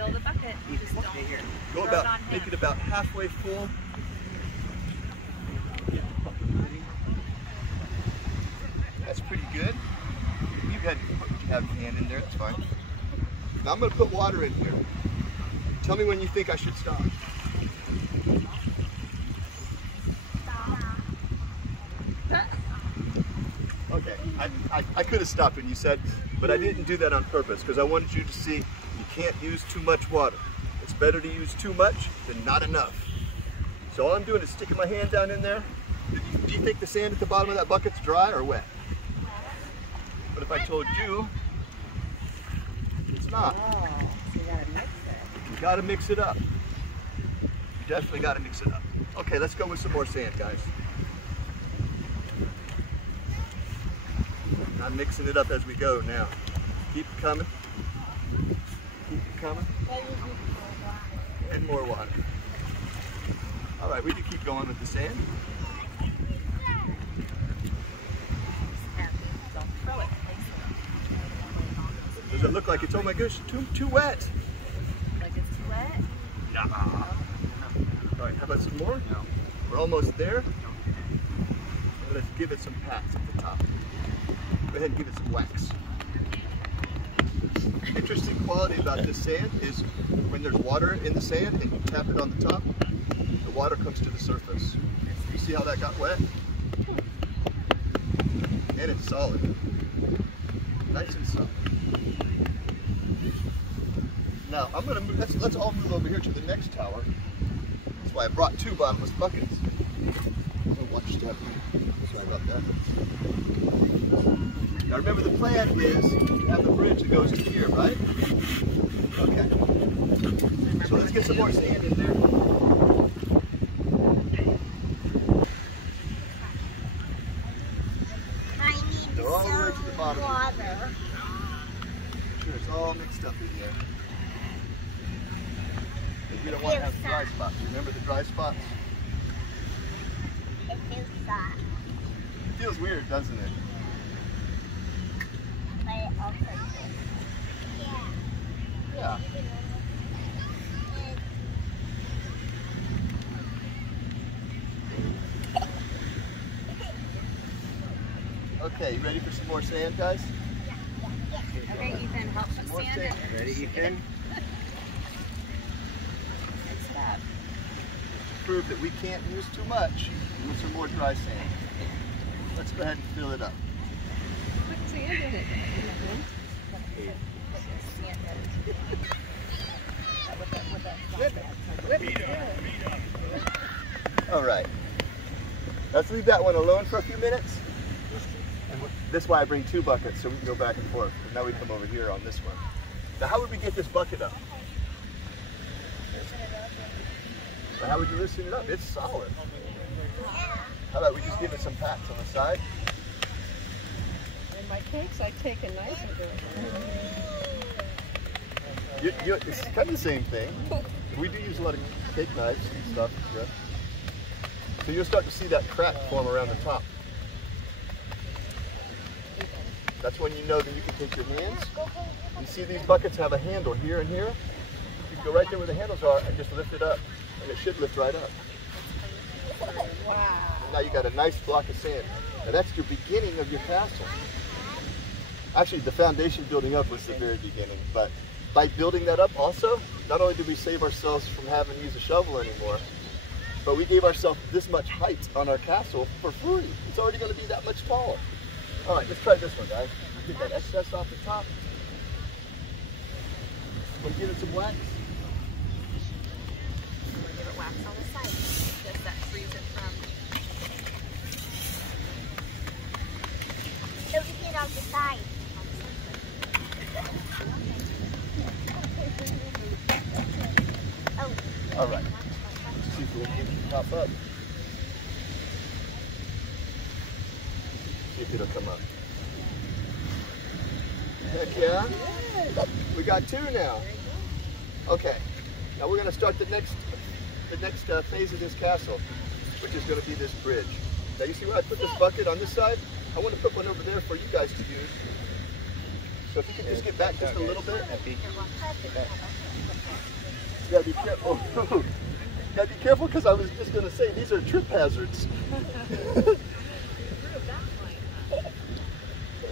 fill the bucket. You just don't Go about, make it about halfway full. That's pretty good. You have your hand in there, that's fine. Now I'm going to put water in here. Tell me when you think I should stop. Okay, I could have stopped when you said, but I didn't do that on purpose because I wanted you to see you can't use too much water. It's better to use too much than not enough. So all I'm doing is sticking my hand down in there. Do you think the sand at the bottom of that bucket's dry or wet? But if I told you, it's not. Oh, so you gotta mix it. You gotta mix it up. You definitely gotta mix it up. Okay, let's go with some more sand, guys. I'm mixing it up as we go now. Keep it coming. Keep it coming. And more water. All right, we can keep going with the sand. Don't throw it. Does it look like it's, oh my gosh, too wet? Like it's too wet? Nah. All right, how about some more? No. We're almost there. Let's give it some pats at the top. Go ahead and give it some wax. Interesting quality about this sand is when there's water in the sand and you tap it on the top, the water comes to the surface. You see how that got wet? And it's solid. Nice and solid. Now I'm gonna move, let's all move over here to the next tower. That's why I brought two bottomless buckets. Oh, watch step. Sorry about that. Now remember the plan is to have the bridge that goes to here, right? Okay. So let's get some more sand in there. I need They're all the way to the some bottom. water. Sure, it's all mixed up in here. Because we don't want to have dry spots. Remember the dry spots? It feels soft, It feels weird, doesn't it? but it also feels. Yeah. Okay, you ready for some more sand, guys? Okay, Ethan, help us More stand sand. it. Ready, Ethan? Mix it up. Prove that we can't use too much with some more dry sand. Let's go ahead and fill it up. Put sand in it. All right. Let's leave that one alone for a few minutes. And this is why I bring two buckets, so we can go back and forth. And now we come over here on this one. Now, how would we get this bucket up? Or how would you loosen it up? It's solid. How about we just give it some pats on the side? In my cakes, I take a knife and do it. It's kind of the same thing. We do use a lot of cake knives and stuff. Yeah. So you'll start to see that crack form around the top. That's when you know that you can take your hands. You see these buckets have a handle here and here. You can go right there where the handles are and just lift it up. And it should lift right up. Wow. Now you got a nice block of sand. Now that's your beginning of your castle. Actually, the foundation building up was the very beginning, but by building that up also, not only did we save ourselves from having to use a shovel anymore, but we gave ourselves this much height on our castle for free. It's already going to be that much taller. All right, let's try this one, guys. Get that excess off the top. We'll give it some wax. I'm gonna give it wax on the side. Just that frees it from. So we get on the side. Oh. All right. Let's see if we'll get it to pop up. See if it'll come up. Heck yeah. We got two now. Okay. Now we're going to start the next phase of this castle, which is going to be this bridge. Now you see where I put this bucket on this side? I want to put one over there for you guys to use. So if you can just get back just a little bit. You gotta be careful. You gotta be careful because I was just gonna say these are trip hazards.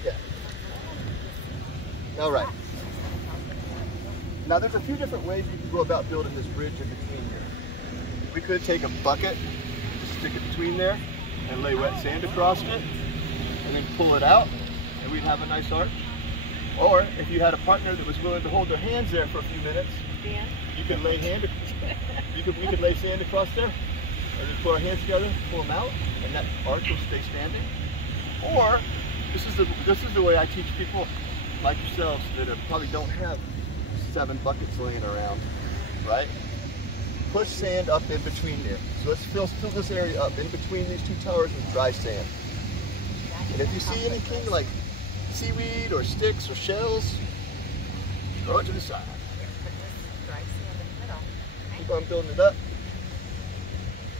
Okay. All right. Now there's a few different ways you can go about building this bridge in between here. We could take a bucket, just stick it between there, and lay wet sand across it, and then pull it out, and we'd have a nice arch. Or if you had a partner that was willing to hold their hands there for a few minutes, you could lay we could lay sand across there, and then put our hands together, pull them out, and that arch will stay standing. Or this is the way I teach people like yourselves that probably don't have 7 buckets laying around, right? Push sand up in between there. So let's fill this area up in between these 2 towers with dry sand. And if you see anything like seaweed or sticks or shells, throw it to the side. Keep on building it up.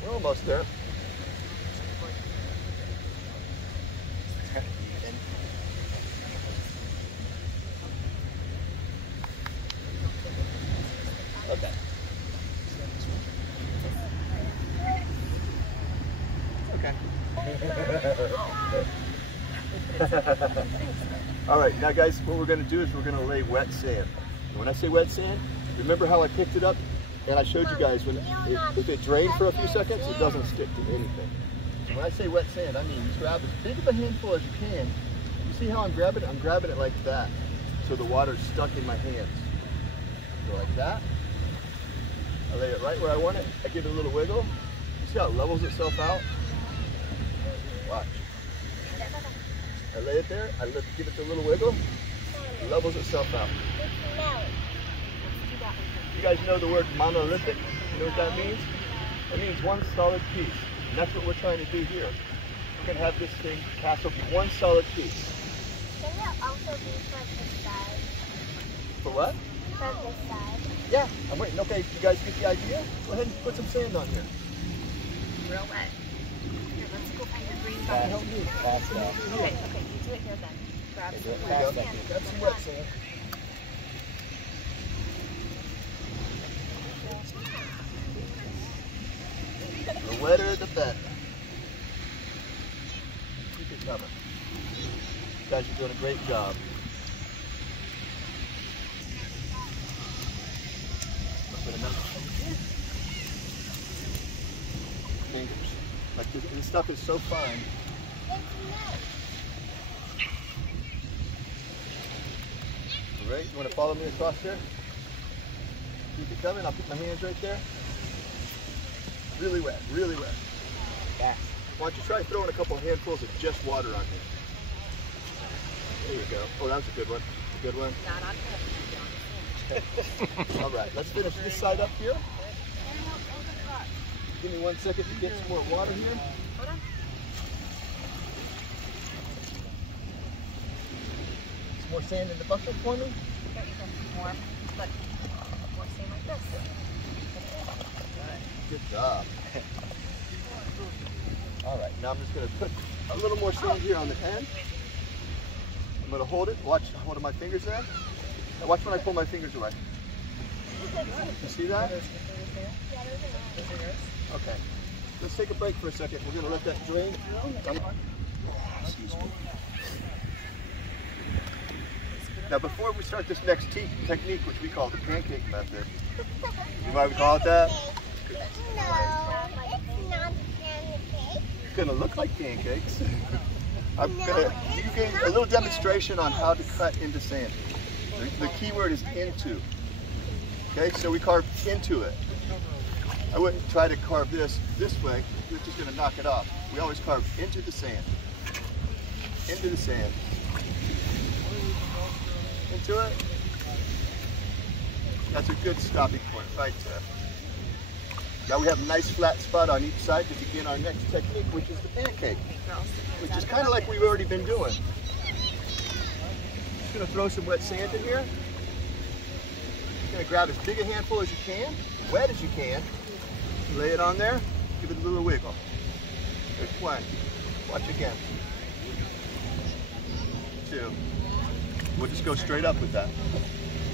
We're almost there. Okay. Okay. All right, now guys, what we're going to do is we're going to lay wet sand. And when I say wet sand, remember how I picked it up and I showed you guys if it drained for a few seconds, it doesn't stick to anything. So when I say wet sand, I mean you grab as big of a handful as you can. You see how I'm grabbing it? I'm grabbing it like that, so the water's stuck in my hands. Go like that. I lay it right where I want it. I give it a little wiggle. You see how it levels itself out? Watch. I lay it there. Give it a little wiggle. It levels itself out. You guys know the word monolithic? You know what that means? That means one solid piece. And that's what we're trying to do here. We're going to have this castle be one solid piece. Can it also be from this side? For what? From this side. Yeah, I'm waiting. Okay, you guys get the idea? Go ahead and put some sand on here. Real wet. Here, let's go find your green Pass bucket. it out. Okay, you do it here then. Grab some There wet you go. sand. Grab some wet sand. The wetter, the better. Keep it coming. You guys are doing a great job. Put another one here. Fingers. Like this stuff is so fine. All right, you want to follow me across here? Keep it coming. I'll put my hands right there. Really wet, really wet. Why don't you try throwing a couple of handfuls of just water on here? There you go. Oh, that was a good one. A good one. Not on All right, let's finish this side up here. Give me 1 second to get some more water here. Hold on. Some more sand in the bucket for me. There you go. More. Look. More sand like this. Good job. All right, now I'm just going to put a little more sand here on the end. I'm going to hold it. Watch one of my fingers there. Now watch when I pull my fingers away. You see that? Okay. Let's take a break for a second. We're going to let that drain. Excuse me. Now before we start this next technique, which we call the pancake method, you know why we call it that? No, it's not pancake. It's going to look like pancakes. I'm going to give you a little demonstration on how to cut into sand. The key word is into. Okay, so we carve into it. I wouldn't try to carve this way. We're just going to knock it off. We always carve into the sand. Into the sand. Into it. That's a good stopping point right there. Now we have a nice flat spot on each side to begin our next technique, which is the pancake, which is kind of like we've already been doing. Just going to throw some wet sand in here. Just going to grab as big a handful as you can, wet as you can, lay it on there, give it a little wiggle. There's 1. Watch again. 2. We'll just go straight up with that.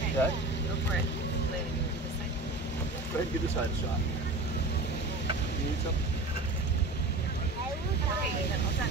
Okay? Go for it. Wait, do this side. Go ahead and give this side a shot. You need something? I will Okay, die. then all done.